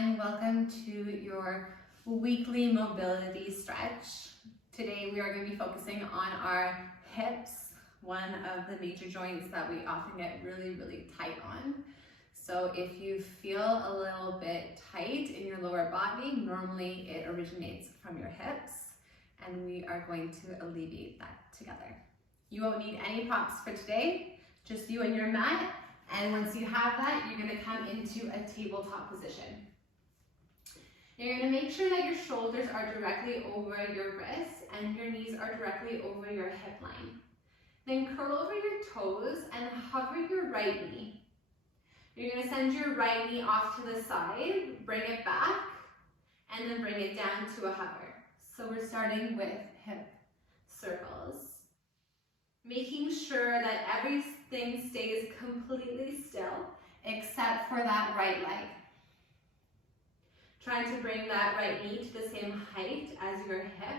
and welcome to your weekly mobility stretch. Today we are going to be focusing on our hips, one of the major joints that we often get really tight on. So if you feel a little bit tight in your lower body, normally it originates from your hips, and we are going to alleviate that together. You won't need any props for today, just you and your mat. And once you have that, you're going to come into a tabletop position. You're going to make sure that your shoulders are directly over your wrists and your knees are directly over your hip line. Then curl over your toes and hover your right knee. You're going to send your right knee off to the side, bring it back, and then bring it down to a hover. So we're starting with hip circles. Making sure that everything stays completely still except for that right leg. Trying to bring that right knee to the same height as your hip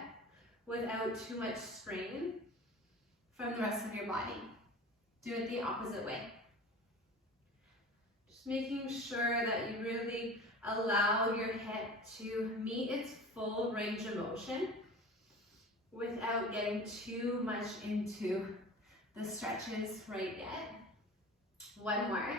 without too much strain from the rest of your body. Do it the opposite way. Just making sure that you really allow your hip to meet its full range of motion without getting too much into the stretches right yet. One more.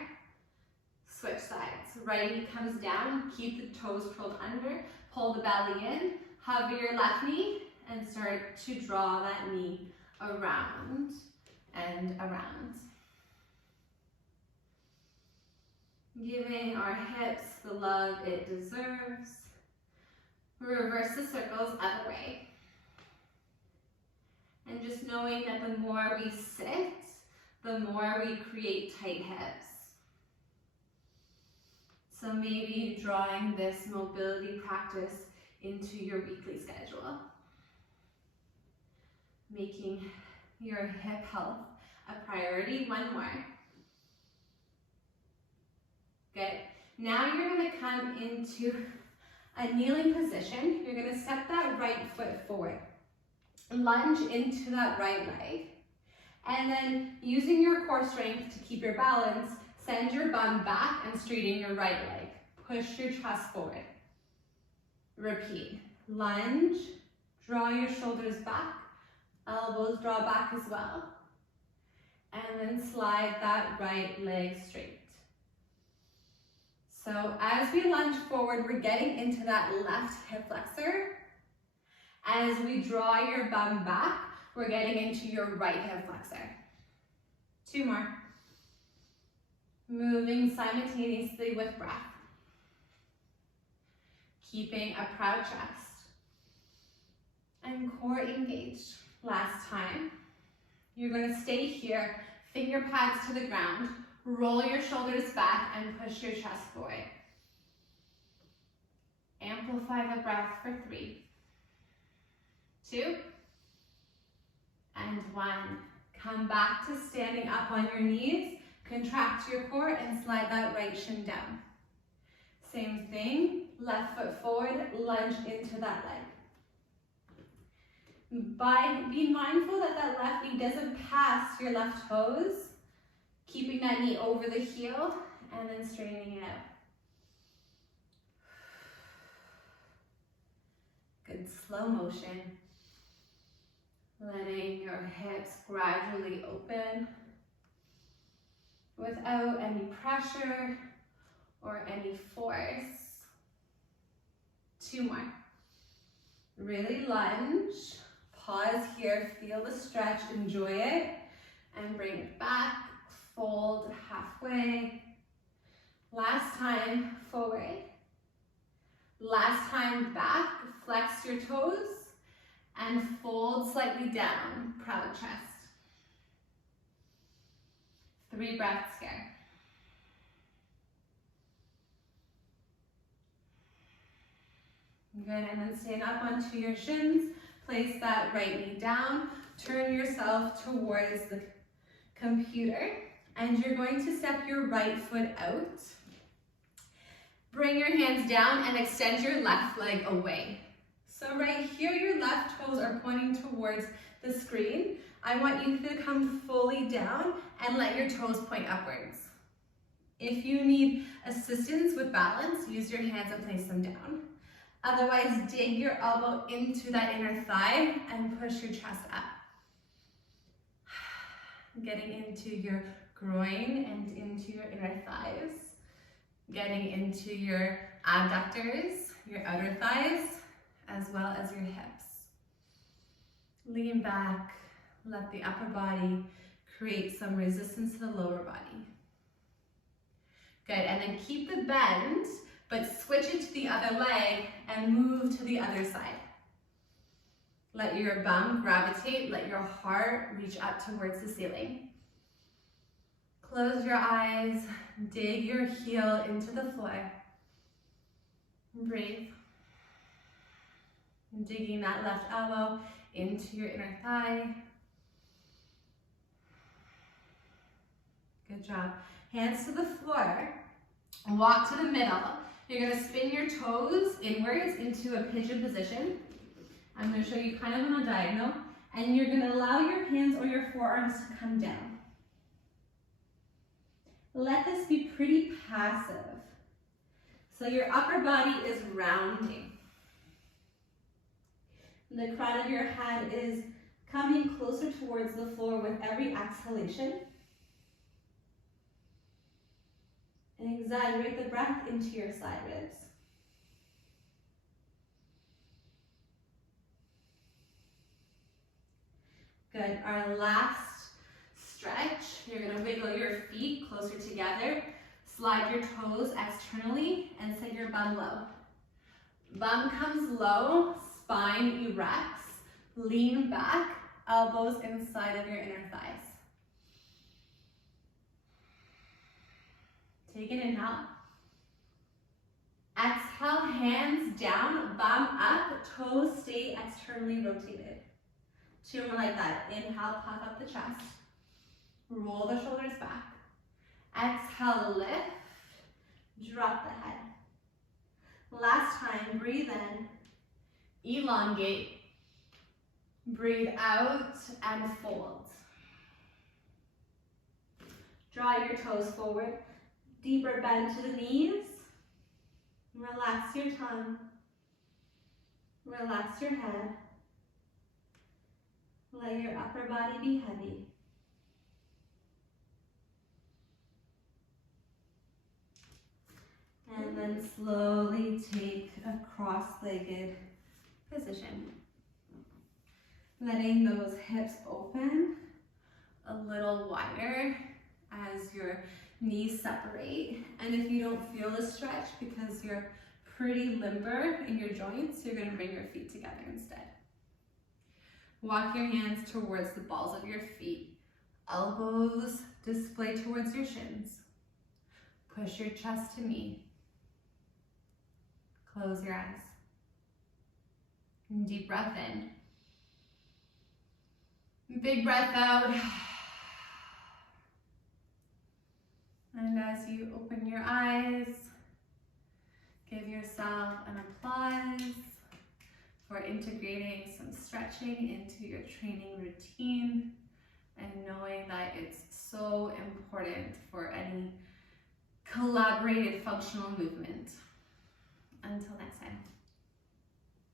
Switch sides. Right knee comes down, keep the toes curled under, pull the belly in, hover your left knee, and start to draw that knee around and around. Giving our hips the love it deserves. Reverse the circles other way. And just knowing that the more we sit, the more we create tight hips. So maybe drawing this mobility practice into your weekly schedule. Making your hip health a priority. One more. Good. Now you're going to come into a kneeling position. You're going to step that right foot forward. Lunge into that right leg. And then using your core strength to keep your balance, send your bum back and straighten your right leg. Push your chest forward. Repeat. Lunge, draw your shoulders back, elbows draw back as well. And then slide that right leg straight. So as we lunge forward, we're getting into that left hip flexor. As we draw your bum back, we're getting into your right hip flexor. Two more. Moving simultaneously with breath. Keeping a proud chest. And core engaged. Last time. You're going to stay here, finger pads to the ground, roll your shoulders back and push your chest forward. Amplify the breath for 3. 2, and 1. Come back to standing up on your knees, contract your core and slide that right shin down. Same thing, left foot forward, lunge into that leg. Be mindful that that left knee doesn't pass your left toes, keeping that knee over the heel and then straightening it out. Good slow motion. Letting your hips gradually open without any pressure or any force. 2 more. Really lunge. Pause here, feel the stretch, enjoy it, and bring it back. Fold halfway. Last time, forward. Last time, back. Flex your toes. And fold slightly down, proud chest. 3 breaths here. Good, and then stand up onto your shins. Place that right knee down. Turn yourself towards the computer. And you're going to step your right foot out. Bring your hands down and extend your left leg away. So right here, your left toes are pointing towards the screen. I want you to come fully down and let your toes point upwards. If you need assistance with balance, use your hands and place them down. Otherwise, dig your elbow into that inner thigh and push your chest up. Getting into your groin and into your inner thighs. Getting into your abductors, your outer thighs, as well as your hips. Lean back, let the upper body create some resistance to the lower body. Good, and then keep the bend, but switch it to the other leg and move to the other side. Let your bum gravitate, let your heart reach up towards the ceiling. Close your eyes, dig your heel into the floor. Breathe. Digging that left elbow into your inner thigh. Good job. Hands to the floor. Walk to the middle. You're going to spin your toes inwards into a pigeon position. I'm going to show you kind of on a diagonal. And you're going to allow your hands or your forearms to come down. Let this be pretty passive. So your upper body is rounding. The crown of your head is coming closer towards the floor with every exhalation. And exaggerate the breath into your side ribs. Good. Our last stretch, you're going to wiggle your feet closer together. Slide your toes externally and set your bum low. Bum comes low, spine erects, lean back, elbows inside of your inner thighs. Take an inhale. Exhale, hands down, bum up, toes stay externally rotated. 2 more like that. Inhale, puff up the chest. Roll the shoulders back. Exhale, lift, drop the head. Last time, breathe in, elongate. Breathe out and fold. Draw your toes forward. Deeper bend to the knees. Relax your tongue. Relax your head. Let your upper body be heavy. And then slowly take a cross-legged position. Letting those hips open a little wider as your knees separate. And if you don't feel the stretch because you're pretty limber in your joints, you're going to bring your feet together instead. Walk your hands towards the balls of your feet. Elbows display towards your shins. Push your chest to meet. Close your eyes. Deep breath in. Big breath out. And as you open your eyes, give yourself an applause for integrating some stretching into your training routine and knowing that it's so important for any collaborated functional movement. Until next time.